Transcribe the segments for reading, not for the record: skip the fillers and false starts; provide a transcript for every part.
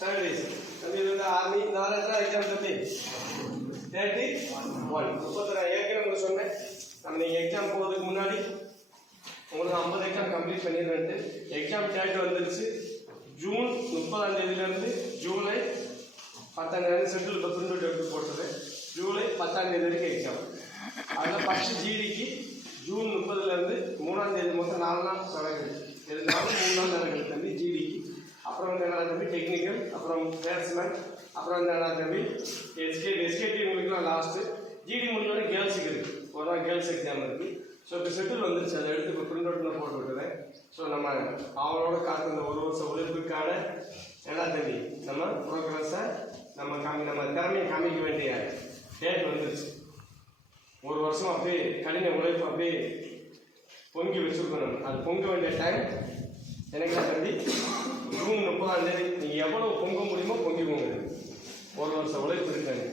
7 days. Then the army in the exam 31. ஏற்கனவே சொன்னேன் நம்ம நீங்க எக்ஸாம் போறதுக்கு முன்னாடி உங்களுக்கு 50 எக்ஸாம் கம்ப்ளீட் பண்ணிடுறேன்ட்டு எக்ஸாம் டேட் வந்துருச்சு. ஜூன் 30ஆம் தேதியிலிருந்து ஜூலை 10ஆம் தேதி சென்ட்ரல் பிரிண்ட் அவுட் எடுத்து போட்டது. ஜூலை 10ஆம் தேதி வரைக்கும் எக்ஸாம். அதில் ஃபர்ஸ்ட் ஜிடிக்கு ஜூன் 30லேருந்து 3ஆம் தேதி மொத்தம் 4 நாள் நடக்குது. இருந்தாலும் 3 நாள் நடக்குது தம்பி ஜிடிக்கு. அப்புறம் வந்து என்ன தம்பி டெக்னிக்கல், அப்புறம் பேட்ஸ்மேன், அப்புறம் வந்து என்ன தம்பி எஸ்கேடி உங்களுக்குலாம் லாஸ்ட்டு. ஜிடி முடிஞ்சோடனே கேர்ள்ஸுக்கு இருக்குது, ஒரு நாள் கேர்ள்ஸ் எக்ஸாம் இருக்குது. ஸோ இப்போ செட்டில் வந்துருச்சு, அதை எடுத்து இப்போ பிரிண்ட் அவுட்டில் போட்டு விட்டுறேன். ஸோ நம்ம அவளோட காத்து இந்த 1 வருஷம் உழைப்புக்கான என்ன தம்பி நம்ம ப்ரோக்ரஸை நம்ம திறமையை காமிக்க வேண்டிய டேட் வந்துருச்சு. 1 வருஷம் அப்படியே கடின உழைப்பு அப்படியே பொங்கி வச்சுருக்கணும். அது பொங்க வேண்டிய டைம் எனக்கு தம்பி ஜூன் 30ஆம் தேதி. நீங்கள் எவ்வளோ பொங்க முடியுமோ பொங்கி போங்க. 1 வருஷம் உழைப்பு இருக்காங்க,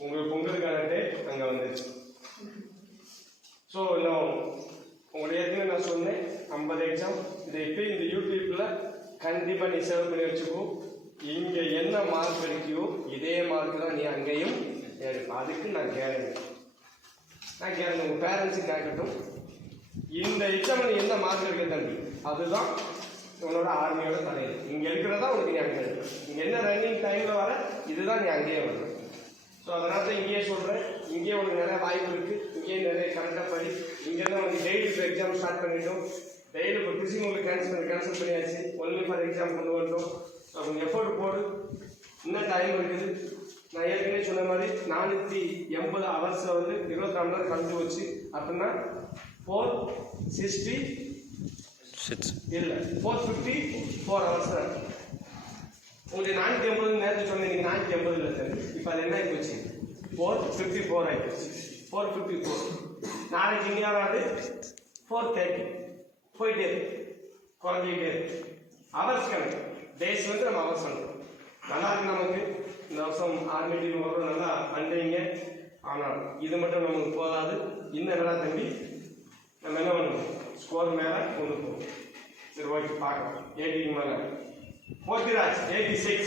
உங்களுக்கு பொங்கலுக்கான டேட் அங்கே வந்துருச்சு. ஸோ இன்னும் உங்களுக்கு ஏற்கனவே நான் சொன்னேன் 50 எக்ஸாம். இதை இப்போ இந்த யூடியூப்பில் கண்டிப்பாக நீ சேவ் பண்ணி வச்சுக்கோ. இங்கே என்ன மார்க் எடுக்கியோ இதே மார்க் தான் நீ அங்கேயும் எடுப்பேன். அதுக்கு நான் கேரண்டி உங்கள் பேரண்ட்ஸுக்கு கேட்கட்டும். இந்த எக்ஸாமில் நீ என்ன மார்க் எடுக்க தம்பி அதுதான் உன்னோட ஆர்மியோட தலையில். இங்கே இருக்கிறதா உனக்கு நீ அங்கே எடுப்பேன். இங்கே என்ன ரன்னிங் டைமில் வர இதுதான் நீ அங்கேயே வரணும். ஸோ அதனால தான் இங்கேயே சொல்கிறேன், இங்கேயே உனக்கு நிறைய வாய்ப்பு இருக்குது. இங்கேயே நிறைய கரெக்டாக படி. இங்கேருந்து உனக்கு டெய்லி எக்ஸாம் ஸ்டார்ட் பண்ணிட்டோம். டெய்லி இப்போ பிசி உங்களுக்கு கேன்சல் பண்ணியாச்சு. ஒன்லி ஃபார் எக்ஸாம் கொண்டு வந்துட்டோம். அவங்க எஃபோர்ட் போடு, இன்னும் டைம் இருக்குது. நான் ஏற்கனவே சொன்ன மாதிரி 480 ஹவர்ஸை வந்து 24 மணி நேரம் கழிஞ்சு வச்சு அப்படின்னா 460 இல்லை 454 ஹவர்ஸ் தான். உங்களுக்கு 480 நேரத்தில் சொன்னேன், நீங்கள் 480 இல்லை சார். இப்போ அது என்ன ஆகிப்போச்சு 454 ஆகிப்போச்சு. 454 நாளைக்கு இந்தியாவது 430 போயிட்டே குறைஞ்சிக்கிட்டே ஹவர்ஸ் கணக்கு. டேஸ் வந்து நம்ம ஹவர்ஸ் பண்ணுறோம். நல்லா இருக்கு நமக்கு. இந்த வருஷம் ஆர்மி டீம் வரும், நல்லா பண்ணுறீங்க. ஆனால் இது மட்டும் நமக்கு போதாது. இன்னும் என்னடா தம்பி நம்ம என்ன பண்ணணும், ஸ்கோர் மேலே கொண்டு போகும். சரி ஓகே பார்க்கலாம். 80 மேலே போத்திராஜ் 86.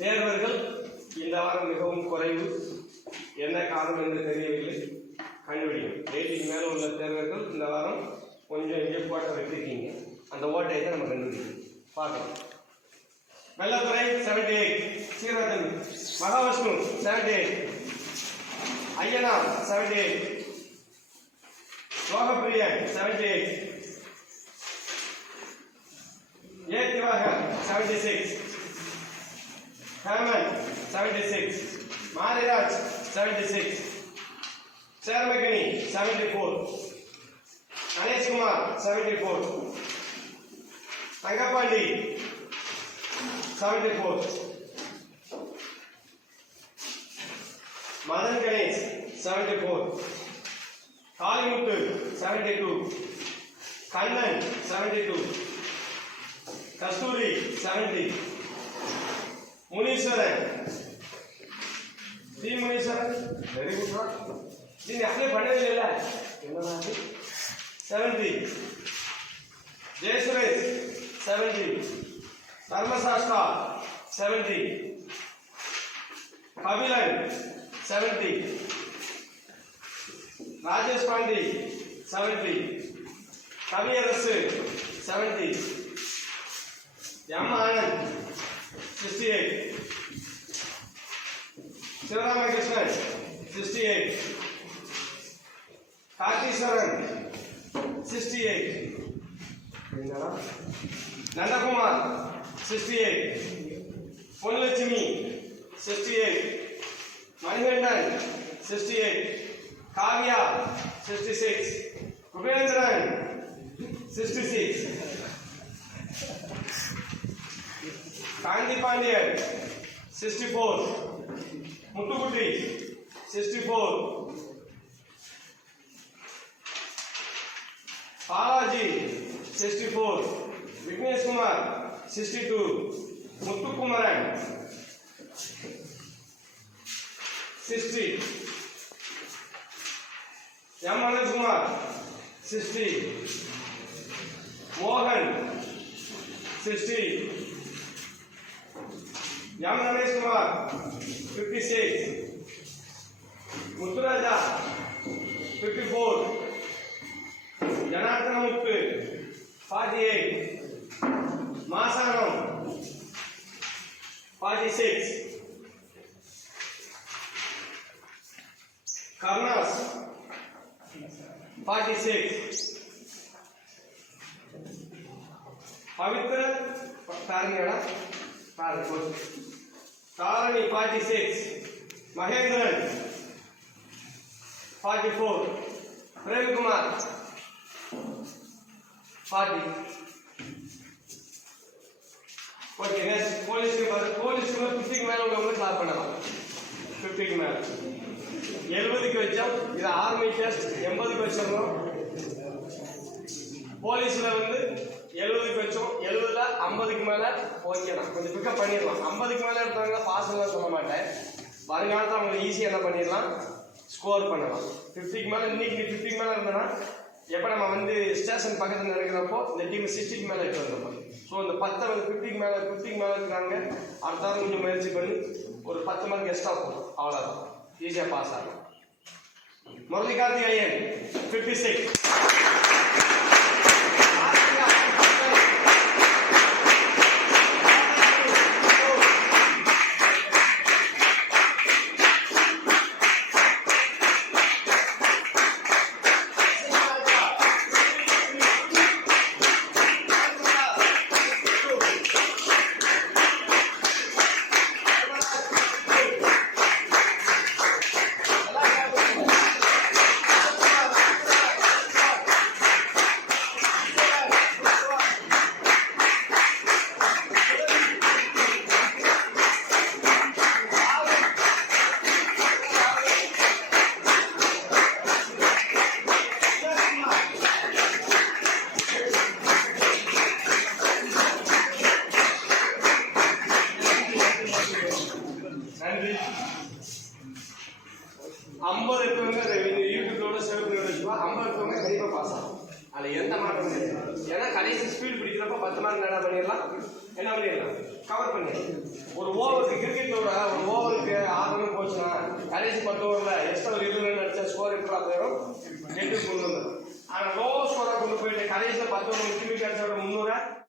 தேர்வர்கள் இந்த வாரம் மிகவும் குறைவு. என்ன காரணம் என்று தெரியவில்லை, கண்டுபிடிக்கும். 80க்கு மேலே உள்ள தேர்வர்கள் இந்த வாரம் கொஞ்சம் இங்கே ஓட்டை வச்சிருக்கீங்க. அந்த ஓட்டையை தான் நம்ம கண்டுபிடிக்கணும். பார்க்கலாம். Vellathurai 78, சீரதன் Mahavishnu 78, Ayyanar 78, லோகப்பிரியன் 78, ஏத்திவாகர் 76, Haman 76, Mariraj 76, Sarmagani 74, Anesh Kumar 74, Tangapandi 74, Madan Ganesh 74, Kalimuttu 72, Kannan 72, Kasturi 70, Muniswaran, D. Muniswaran, very good one. This is actually fundamental. 70, Jay Suresh 70, Dharma Shastra 70, Kabilan 70, Rajesh Pandey 70, Kavi Arasu 70, Yam Anand 68, Sivaramakrishnan 68, Kartikeeswaran 68, Nandakumar 68, Ponlachimi 68, Manikandan 68, Kavya 66, Kupendran 66, Shanthi Pandian 64, Muthukutty 64, Balaji 64, Vignesh Kumar 62, Muthukumaran 60, M Ananthkumar 60, மோகன் 60, M Rameshkumar 56, Muthuraja 54, Janarthanamuthu 48, Masanam 46, Karnas 46, Pavithra தாரணியடா Dharani 46, Mahendran 44, Premkumar 40. Okay next police 50க்கு மேல உள்ளவங்க class பண்ணலாம். 50க்கு மேல 70க்கு வச்சோம். இது army test 80க்கு வச்சோம். போலீஸ்ல வந்து 70க்கு வச்சோம். 70ல 50க்கு மேல ஓகேண்ணா கொஞ்சம் பிக்கப் பண்ணிடலாம். 50க்கு மேல எடுத்தாங்கன்னா பாஸ் எல்லாம் சொல்ல மாட்டேன். வருங்காலத்தில் அவங்க ஈஸியாக என்ன பண்ணிடலாம், ஸ்கோர் பண்ணலாம். 50க்கு மேல இன்னைக்கு 50க்கு மேல இருந்தனா எப்போ நம்ம வந்து ஸ்டேஷன் பக்கத்தில் நடக்கிறப்போ இந்த டீம் 60க்கு மேலே எடுத்து வந்துருப்போம். ஸோ இந்த 10 வந்து 50க்கு மேலே இருக்கிறாங்க. அடுத்தாலும் கொஞ்சம் முயற்சி பண்ணி ஒரு 10 மார்க் எக்ஸ்ட்ரா போகும். அவ்வளோதான், ஈஸியாக பாஸ் ஆகும். முரளி கார்த்திகேயன் 56, நன்றி. 50 இருக்கவங்க யூடியூப்ல சேவ் பண்ணி வச்சுக்கோ. 50 இருக்கவங்க கண்டிப்பா பாஸ் ஆகும். அதில் எந்த மாற்றமும் இல்லை. ஏன்னா கடைசி ஸ்பீட் பிடிக்கிறப்ப 10 மார்க் என்ன பண்ணிடலாம் கவர் பண்ணிடலாம். ஒரு ஓவருக்கு கிரிக்கெட்ல ஒரு ஓவருக்கு 6 ரன் போச்சுன்னா கடைசி 10 ஓவரில் எக்ஸ்ட்ரா ஒரு 20 ரன் அடிச்சா ஸ்கோர் எப்படா போயிடும், 8 கொண்டு வந்துடும். ஆனால் லோ ஸ்கோராக கொண்டு போயிட்டு கடைசியில் 10 ஓவர் திரும்பி கிடைச்சா 300